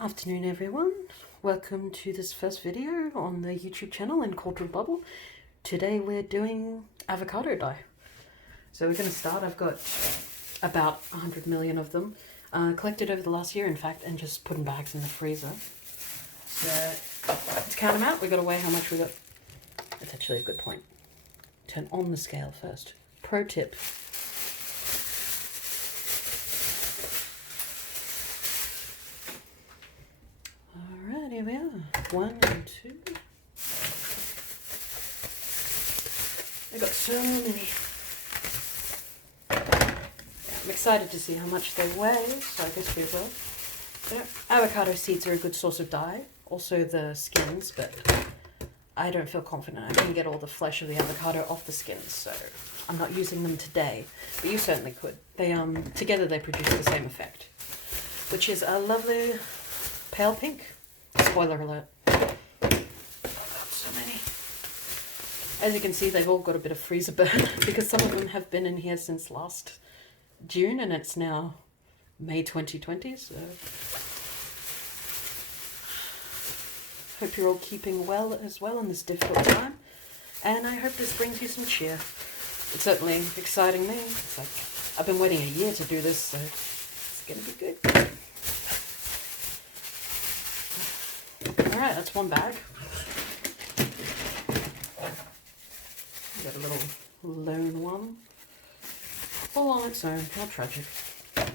Afternoon everyone, welcome to this first video on the YouTube channel andcauldronbubble. Today we're doing avocado dye. So we're going to start. I've got about 100 million of them collected over the last year in fact, and just put in bags in the freezer. So let's count them out. We've got to weigh how much we got. That's actually a good point. Turn on the scale first. Pro tip. Here we are, 1 and 2. I got so many. Yeah, I'm excited to see how much they weigh, so I guess we will. Yeah, avocado seeds are a good source of dye, also the skins, but I don't feel confident I can get all the flesh of the avocado off the skins, so I'm not using them today, but you certainly could. They together they produce the same effect, which is a lovely pale pink. Spoiler alert. Oh God, so many. As you can see, they've all got a bit of freezer burn because some of them have been in here since last June and it's now May 2020, so hope you're all keeping well as well in this difficult time, and I hope this brings you some cheer. It's certainly exciting me. It's like I've been waiting a year to do this, so it's gonna be good. Alright, that's one bag. We got a little lone one. All on its own, how tragic. Another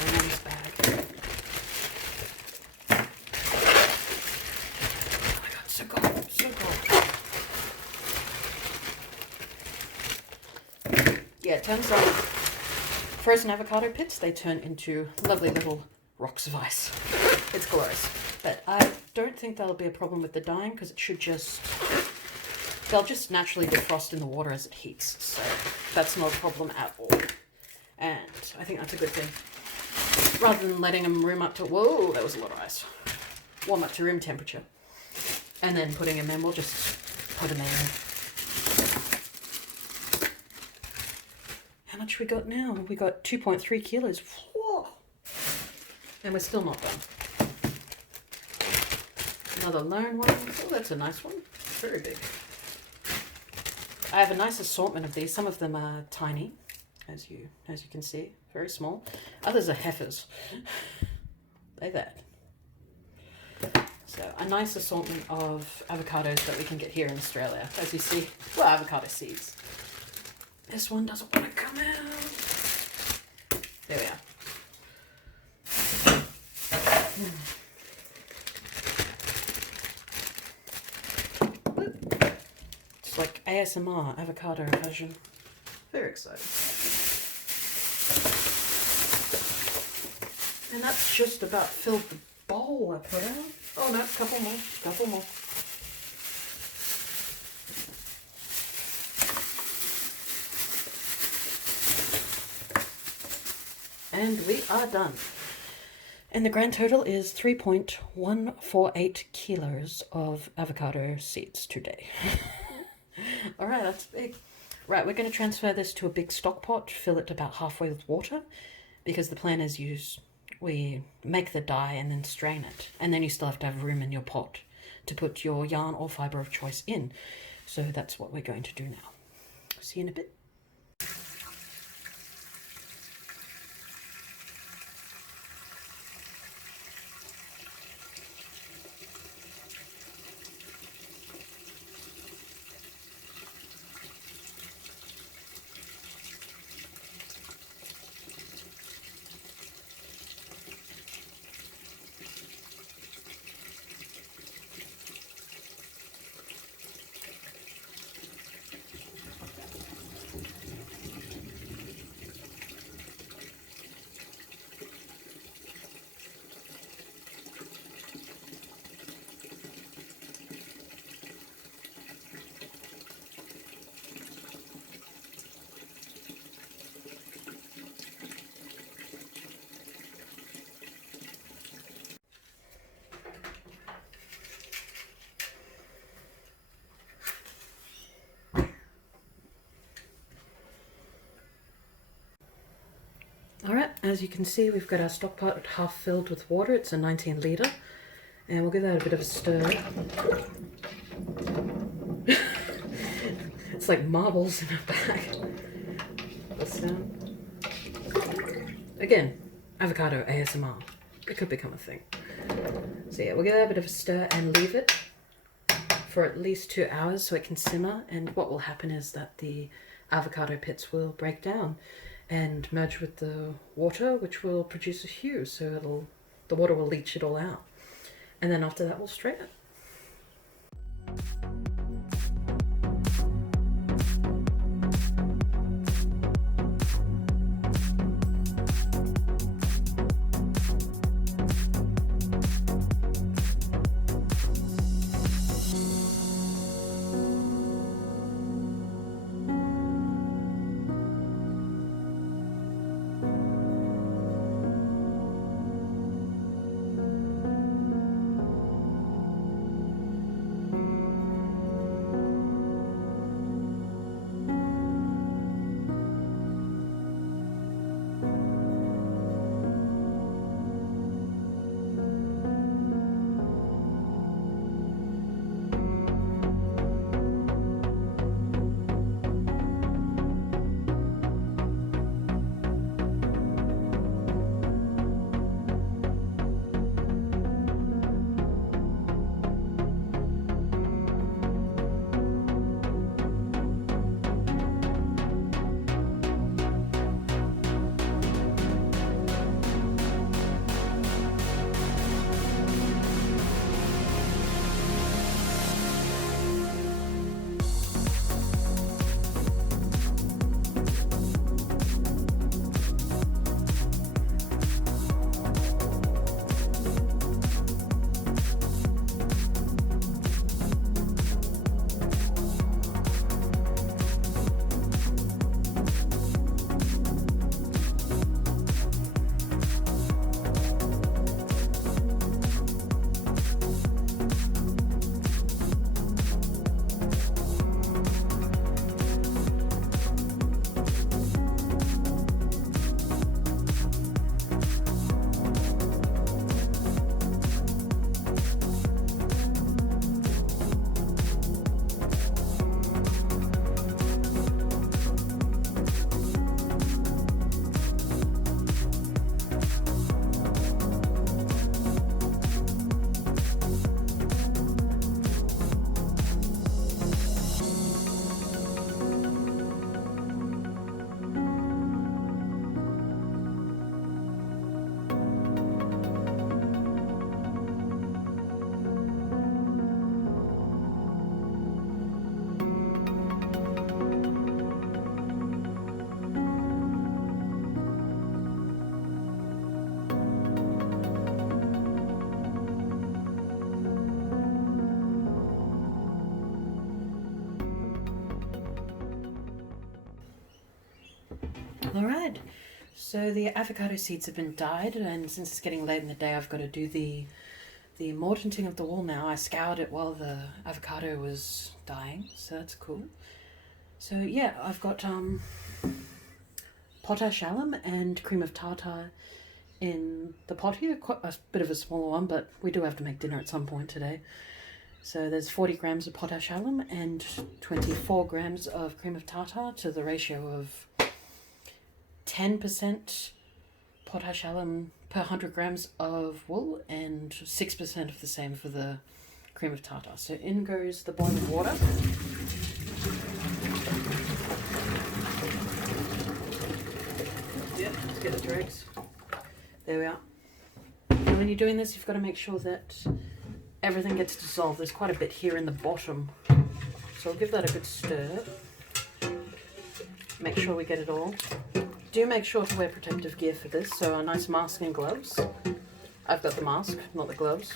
one in this bag. Oh my god, so cold, so cold. Yeah, it turns out frozen avocado pits, they turn into lovely little rocks of ice. It's glorious. But I don't think that'll be a problem with the dyeing because it should they'll just naturally defrost in the water as it heats. So that's not a problem at all. And I think that's a good thing. Rather than letting them room up to, whoa, that was a lot of ice. Warm up to room temperature. And then putting them in, we'll just put them in. How much we got now? We got 2.3 kilos. Whoa. And we're still not done. Another lone one. Oh, that's a nice one. Very big. I have a nice assortment of these. Some of them are tiny, as you can see, very small. Others are heifers. They're that. So a nice assortment of avocados that we can get here in Australia. As you see, well, avocado seeds. This one doesn't want to come out. There we are. It's like ASMR avocado version. Very excited. And that's just about filled the bowl I put out. Oh no, couple more. And we are done. And the grand total is 3.148 kilos of avocado seeds today. All right, that's big. Right, we're going to transfer this to a big stock pot, fill it about halfway with water, because the plan is we make the dye and then strain it. And then you still have to have room in your pot to put your yarn or fibre of choice in. So that's what we're going to do now. See you in a bit. As you can see, we've got our stock pot half filled with water. It's a 19 litre. And we'll give that a bit of a stir. It's like marbles in a bag. This down. Again, avocado ASMR. It could become a thing. So yeah, we'll give that a bit of a stir and leave it for at least 2 hours so it can simmer. And what will happen is that the avocado pits will break down and merge with the water, which will produce a hue. So the water will leach it all out. And then after that, we'll strain it. Alright, so the avocado seeds have been dyed, and since it's getting late in the day, I've got to do the mortanting of the wool now. I scoured it while the avocado was dyeing, so that's cool. So yeah, I've got potash alum and cream of tartar in the pot here, quite a bit of a smaller one, but we do have to make dinner at some point today. So there's 40 grams of potash alum and 24 grams of cream of tartar to the ratio of 10% potash alum per 100 grams of wool and 6% of the same for the cream of tartar. So in goes the boiling water. Yeah, let's get the dregs. There we are. And when you're doing this, you've got to make sure that everything gets dissolved. There's quite a bit here in the bottom. So I'll give that a good stir. Make sure we get it all. Do make sure to wear protective gear for this, so a nice mask and gloves. I've got the mask, not the gloves.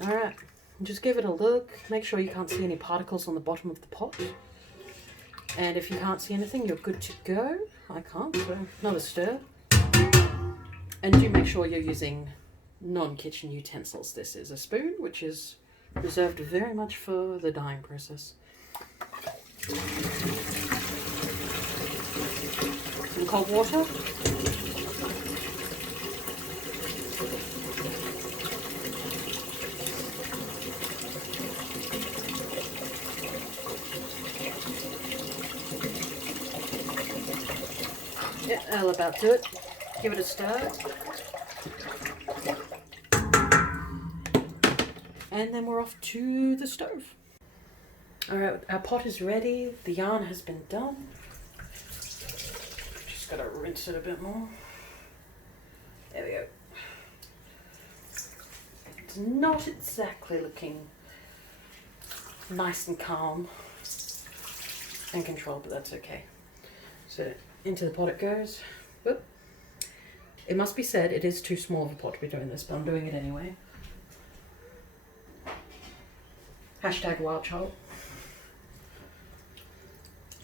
Alright, just give it a look. Make sure you can't see any particles on the bottom of the pot. And if you can't see anything, you're good to go. I can't, so not a stir. And do make sure you're using non-kitchen utensils. This is a spoon, which is reserved very much for the dyeing process. cold water. Yeah, that'll about do it. Give it a stir. And then we're off to the stove. Alright, our pot is ready. The yarn has been done. Just gotta rinse it a bit more. There we go. It's not exactly looking nice and calm and controlled, but that's okay. So into the pot it goes. Whoop. It must be said, it is too small of a pot to be doing this, but I'm doing it anyway. Hashtag wild child.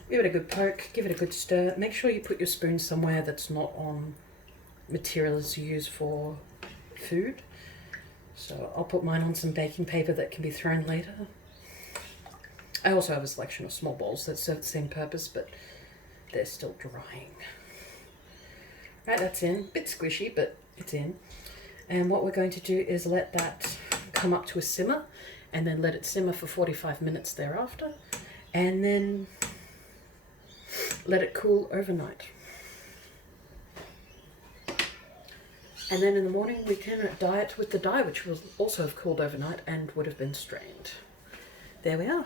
Give it a good poke, give it a good stir. Make sure you put your spoon somewhere that's not on materials used for food. So I'll put mine on some baking paper that can be thrown later. I also have a selection of small bowls that serve the same purpose, but they're still drying. Right, that's in. Bit squishy, but it's in. And what we're going to do is let that come up to a simmer, and then let it simmer for 45 minutes thereafter, and then let it cool overnight. And then in the morning we can dye it with the dye, which will also have cooled overnight and would have been strained. There we are.